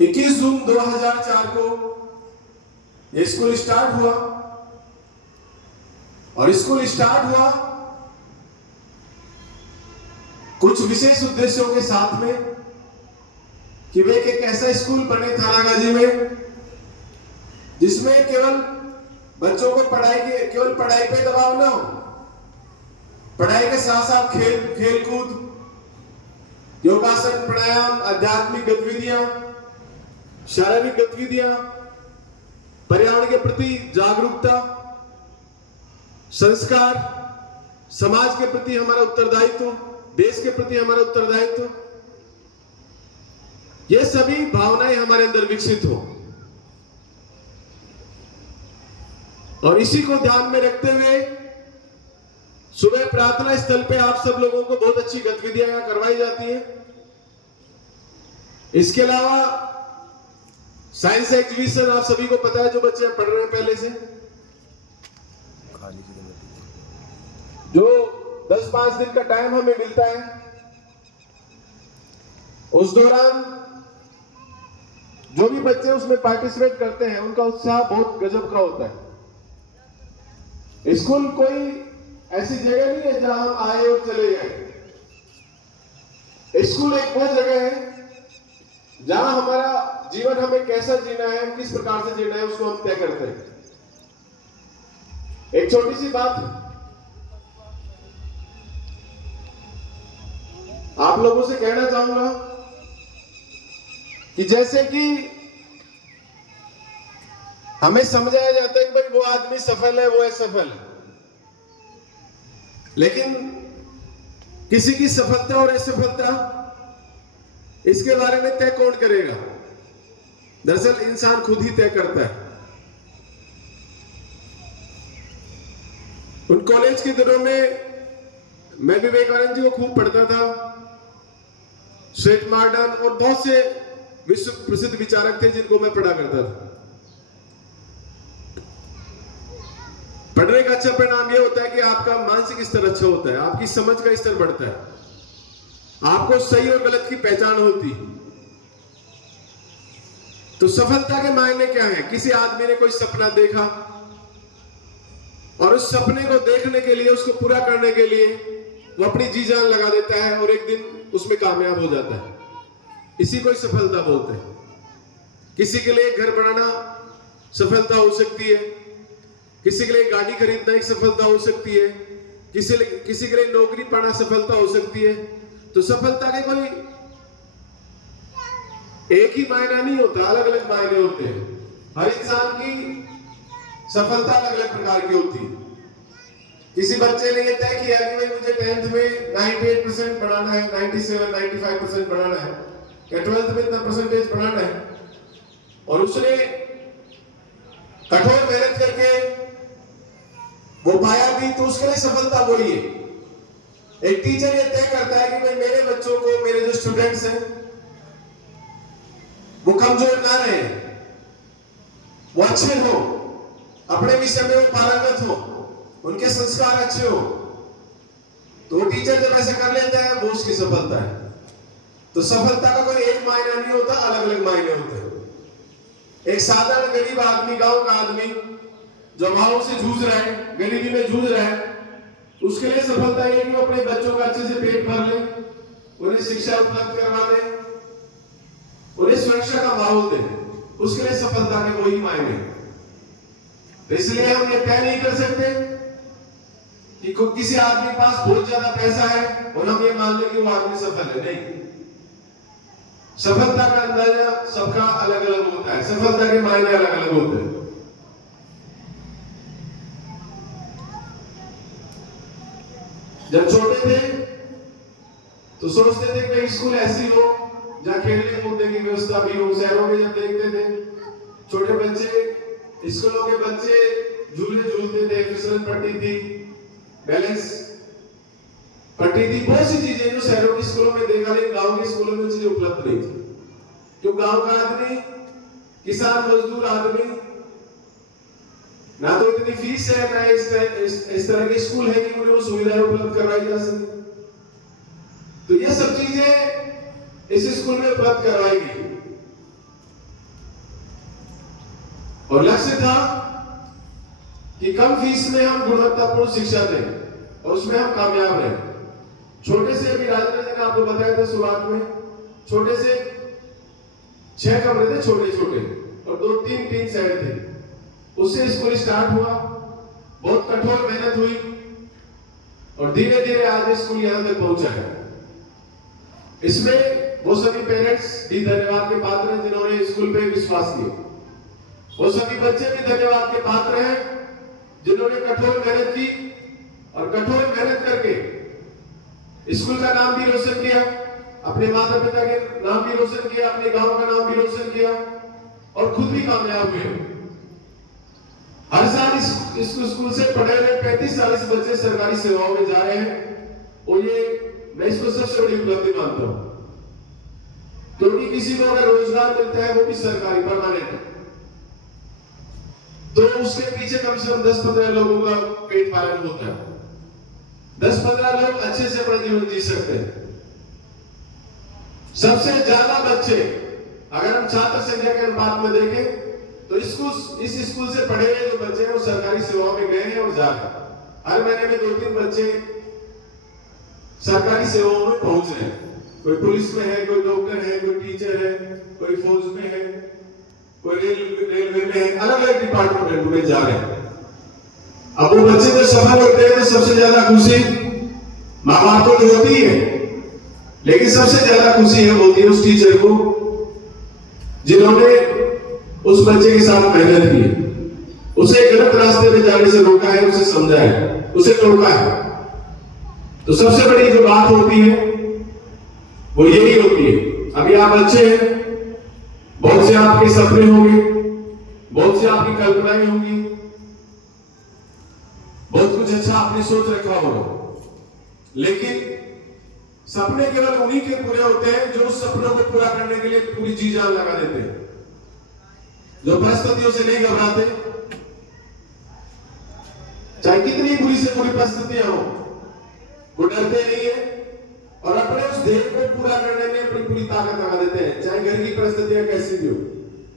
21 जून 2004 को ये school start हुआ और स्कूल स्टार्ट हुआ कुछ विशेष उद्देश्यों के साथ में कि वे एक ऐसा स्कूल बने थानागाजी में जिसमें केवल बच्चों को केवल पढ़ाई पे दबाव ना हो, पढ़ाई के साथ साथ खेल कूद, योगासन, प्राणायाम, आध्यात्मिक गतिविधियां, शारीरिक गतिविधियां, पर्यावरण के प्रति जागरूकता, संस्कार, समाज के प्रति हमारा उत्तरदायित्व, देश के प्रति हमारा उत्तरदायित्व, ये सभी भावनाएं हमारे अंदर विकसित हो। और इसी को ध्यान में रखते हुए सुबह प्रार्थना स्थल पे आप सब लोगों को बहुत अच्छी गतिविधियां यहां करवाई जाती हैं। इसके अलावा साइंस एग्जीबिशन आप सभी को पता है, जो बच्चे पढ़ रहे हैं पहले से, जो 10-5 दिन का टाइम हमें मिलता है, उस दौरान जो भी बच्चे उसमें पार्टिसिपेट करते हैं उनका उत्साह बहुत गजब का होता है। स्कूल कोई ऐसी जगह नहीं है जहां हम आए और चले गए। स्कूल एक वो जगह है जहां हमारा जीवन हमें कैसा जीना है, किस प्रकार से जीना है, उसको हम तय करते हैं। एक छोटी सी बात आप लोगों से कहना चाहूंगा कि जैसे कि हमें समझाया जाता है कि भाई वो आदमी सफल है, वो है सफल, लेकिन किसी की सफलता और असफलता इसके बारे में तय कौन करेगा? दरअसल इंसान खुद ही तय करता है। उन कॉलेज के दिनों में मैं विवेकानंद जी को खूब पढ़ता था, स्वेट मॉडर्न और बहुत से विश्व प्रसिद्ध विचारक थे जिनको मैं पढ़ा करता था। पढ़ने का अच्छा परिणाम यह होता है कि आपका मानसिक स्तर अच्छा होता है, आपकी समझ का स्तर बढ़ता है, आपको सही और गलत की पहचान होती। तो सफलता के मायने क्या है? किसी आदमी ने कोई सपना देखा और उस सपने को देखने के लिए, उसको पूरा करने के लिए वो अपनी जी जान लगा देता है और एक दिन उसमें कामयाब हो जाता है। इसी को सफलता बोलते हैं। किसी के लिए घर बनाना सफलता हो सकती है, किसी के लिए गाड़ी खरीदना एक सफलता हो सकती है, किसी के लिए नौकरी पाना सफलता हो सकती है। तो सफलता के कोई एक ही मायना नहीं होता, अलग अलग मायने होते हैं। हर इंसान की सफलता अलग अलग प्रकार की होती है। किसी बच्चे ने यह तय किया कि भाई मुझे 10th में 98% बनाना है, 97-95% बनाना है, या 12th में इतना परसेंटेज बनाना है, और उसने कठोर मेहनत करके वो पाया भी, तो उसके लिए सफलता वही है। एक टीचर ये तय करता है कि भाई मेरे बच्चों को, मेरे जो स्टूडेंट्स हैं वो कमजोर ना रहे, वो अच्छे हो, अपने विषय में वो पारंगत हो, उनके संस्कार अच्छे हो। तो वो टीचर जब ऐसा कर लेता है वो उसकी सफलता है। तो सफलता का कोई एक मायना नहीं होता, अलग अलग मायने होते हैं। एक साधारण गरीब आदमी, गांव का आदमी जो अभाव से जूझ रहा है, गरीबी में जूझ रहा है, उसके लिए सफलता ये कि वो अपने बच्चों का अच्छे से पेट भर ले, उन्हें शिक्षा उपलब्ध करवा दे, उन्हें सुरक्षा का माहौल दे, उसके लिए सफलता के वही मायने। इसलिए हम ये तय नहीं कर सकते कि किसी आदमी के पास बहुत ज्यादा पैसा है और हम ये मान लें कि वो आदमी सफल है। नहीं, सफलता का अंदाजा सबका अलग अलग होता है, सफलता के मायने अलग अलग होते हैं। जब छोटे थे तो सोचते थे कि स्कूल ऐसी हो जहां खेलने कूदने की व्यवस्था भी हो। शहरों में जब देखते थे छोटे बच्चे, स्कूलों के बच्चे झूले झूलते थे, फिसलन पट्टी थी, बैलेंस पट्टी थी, बहुत सी चीजें जो शहरों के स्कूलों में देखा, लेकिन गांव के स्कूलों में चीजें उपलब्ध नहीं थी। क्यों? गांव का आदमी, किसान मजदूर आदमी, ना तो इतनी फीस है, ना इस तरह के स्कूल है कि उन्हें वो सुविधाएं उपलब्ध करवाई जा सके। तो ये सब चीजें इस स्कूल में उपलब्ध करवाई गई। और लक्ष्य था कि कम फीस में हम गुणवत्तापूर्ण शिक्षा दें और उसमें हम कामयाब रहे। छोटे से, अभी राजेंद्र जी ने आपको बताया था शुरुआत में, छोटे से 6 कमरे थे, छोटे छोटे, और 2-3 टीन सेट थे। उससे स्कूल स्टार्ट हुआ, बहुत कठोर मेहनत हुई और धीरे धीरे आज स्कूल यहां तक पहुंचा है। इसमें वो सभी पेरेंट्स भी धन्यवाद के पात्र हैं जिन्होंने स्कूल पे विश्वास किया। वो सभी बच्चे भी धन्यवाद के पात्र हैं जिन्होंने कठोर मेहनत की और कठोर मेहनत करके स्कूल का नाम भी रोशन किया, अपने माता पिता के नाम भी रोशन किया, अपने गांव का नाम भी रोशन किया और खुद भी कामयाब हुए। हर साल इस स्कूल से पढ़े हुए 35-40 बच्चे सरकारी सेवाओं में जा रहे हैं और ये मैं इसको सबसे बड़ी उपलब्धि मानता हूं, क्योंकि किसी को अगर रोजगार मिलता है वो भी सरकारी परमानेंट, तो उसके पीछे कम से कम 10-15 लोगों का पेट पालन होता है। 10-15 लोग अच्छे से अपना जीवन जी सकते हैं। सबसे ज्यादा बच्चे अगर हम छात्र संख्या के अनुपात में देखें तो इस स्कूल से पढ़े हुए जो बच्चे हैं वो सरकारी सेवाओं में गए हैं और जा रहे हैं। हर महीने में 2-3 बच्चे सरकारी सेवाओं में पहुंच रहे हैं। कोई पुलिस में है, कोई डॉक्टर है, कोई टीचर है, कोई फौज में है, कोई रेलवे में है, अलग अलग डिपार्टमेंट में जा रहे हैं। अब वो बच्चे जो सफल होते हैं तो सबसे ज्यादा खुशी माँ बाप को तो होती है, लेकिन सबसे ज्यादा खुशी है होती है उस टीचर को जिन्होंने उस बच्चे के साथ मेहनत की, उसे गलत रास्ते पे जाने से रोका है, उसे समझाया, उसे टोका है। तो सबसे बड़ी जो बात होती है वो यही होती है। अभी आप बच्चे हैं, बहुत से आपके सपने होंगे, बहुत से आपकी कल्पनाएं होंगी, बहुत कुछ अच्छा आपने सोच रखा होगा, लेकिन सपने केवल उन्हीं के पूरे होते हैं जो उस सपनों को पूरा करने के लिए पूरी जी जान लगा देते हैं, जो परिस्थितियों से नहीं घबराते, चाहे कितनी बुरी से बुरी परिस्थितियां हो, वो डरते नहीं है और अपने उस ध्येय को पूरा करने में अपनी पूरी ताकत लगा देते हैं, चाहे घर की परिस्थितियां कैसी भी हो।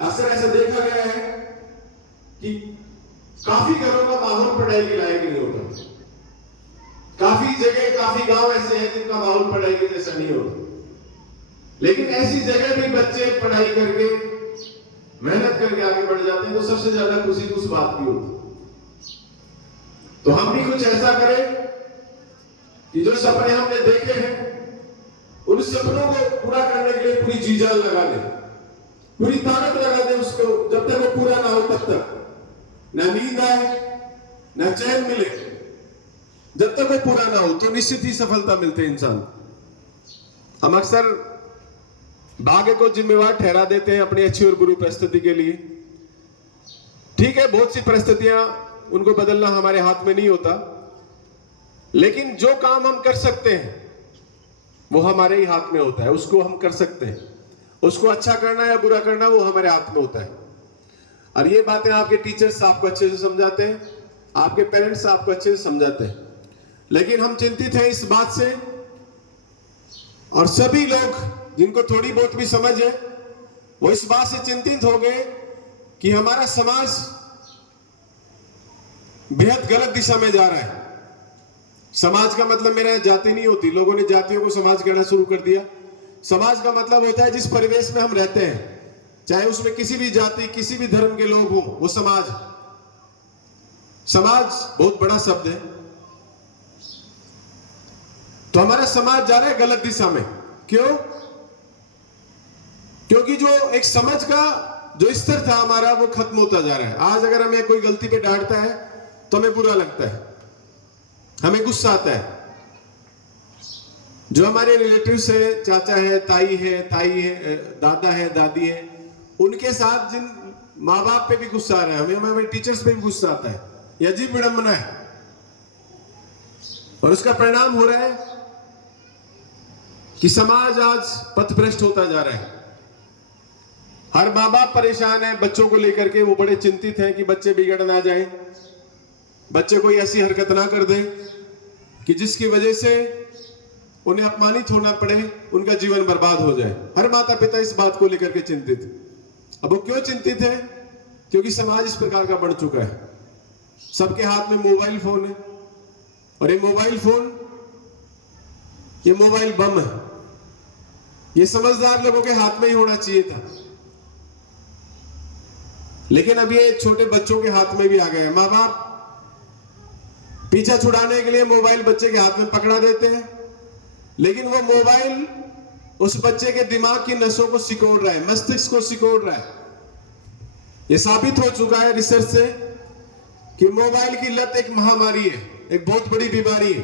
अक्सर ऐसा देखा गया है कि काफी घरों का माहौल पढ़ाई के लायक नहीं होता, काफी जगह, काफी गांव ऐसे हैं जिनका माहौल पढ़ाई के जैसा नहीं होता, लेकिन ऐसी जगह भी बच्चे पढ़ाई करके मेहनत करके आगे बढ़ जाते हैं तो सबसे ज्यादा खुशी उस बात की होती। तो हम भी कुछ ऐसा करें कि जो सपने हमने देखे हैं उन सपनों को पूरा करने के लिए पूरी जी जान लगा दें, पूरी ताकत लगा दें उसको, जब तक वो पूरा ना हो तब तक ना नींद आए, ना चैन मिले। जब तक वो पूरा ना हो तो निश्चित ही सफलता मिलती है इंसान। हम अक्सर भाग्य को जिम्मेवार ठहरा देते हैं अपनी अच्छी और बुरी परिस्थिति के लिए। ठीक है, बहुत सी परिस्थितियां उनको बदलना हमारे हाथ में नहीं होता, लेकिन जो काम हम कर सकते हैं वो हमारे ही हाथ में होता है, उसको हम कर सकते हैं। उसको अच्छा करना या बुरा करना वो हमारे हाथ में होता है। और ये बातें आपके टीचर्स आपको अच्छे से समझाते हैं, आपके पेरेंट्स आपको अच्छे से समझाते हैं, लेकिन हम चिंतित हैं इस बात से, और सभी लोग जिनको थोड़ी बहुत भी समझ है वो इस बात से चिंतित हो गए कि हमारा समाज बेहद गलत दिशा में जा रहा है। समाज का मतलब मेरा जाति नहीं होती, लोगों ने जातियों को समाज कहना शुरू कर दिया। समाज का मतलब होता है जिस परिवेश में हम रहते हैं, चाहे उसमें किसी भी जाति, किसी भी धर्म के लोग हों, वो समाज। समाज बहुत बड़ा शब्द है। तो हमारा समाज जा रहा है गलत दिशा में। क्यों? क्योंकि जो एक समझ का जो स्तर था हमारा वो खत्म होता जा रहा है। आज अगर हमें कोई गलती पे डांटता है तो हमें बुरा लगता है, हमें गुस्सा आता है। जो हमारे रिलेटिव्स है, चाचा है, ताई है, दादा है, दादी है, उनके साथ जिन माँ बाप पे भी गुस्सा आ रहा है, हमें हमारे टीचर्स पे भी गुस्सा आता है। यह अजीब विडंबना है और उसका परिणाम हो रहा है कि समाज आज पथभ्रष्ट होता जा रहा है। हर माँ बाप परेशान है बच्चों को लेकर के, वो बड़े चिंतित हैं कि बच्चे बिगड़ ना जाएं, बच्चे कोई ऐसी हरकत ना कर दे कि जिसकी वजह से उन्हें अपमानित होना पड़े, उनका जीवन बर्बाद हो जाए। हर माता पिता इस बात को लेकर के चिंतित। अब वो क्यों चिंतित है? क्योंकि समाज इस प्रकार का बढ़ चुका है, सबके हाथ में मोबाइल फोन है, और ये मोबाइल फोन, ये मोबाइल बम है। ये समझदार लोगों के हाथ में ही होना चाहिए था, लेकिन अब ये छोटे बच्चों के हाथ में भी आ गए हैं। माँ बाप पीछा छुड़ाने के लिए मोबाइल बच्चे के हाथ में पकड़ा देते हैं, लेकिन वो मोबाइल उस बच्चे के दिमाग की नसों को सिकोड़ रहा है, मस्तिष्क को सिकोड़ रहा है। ये साबित हो चुका है रिसर्च से कि मोबाइल की लत एक महामारी है, एक बहुत बड़ी बीमारी है।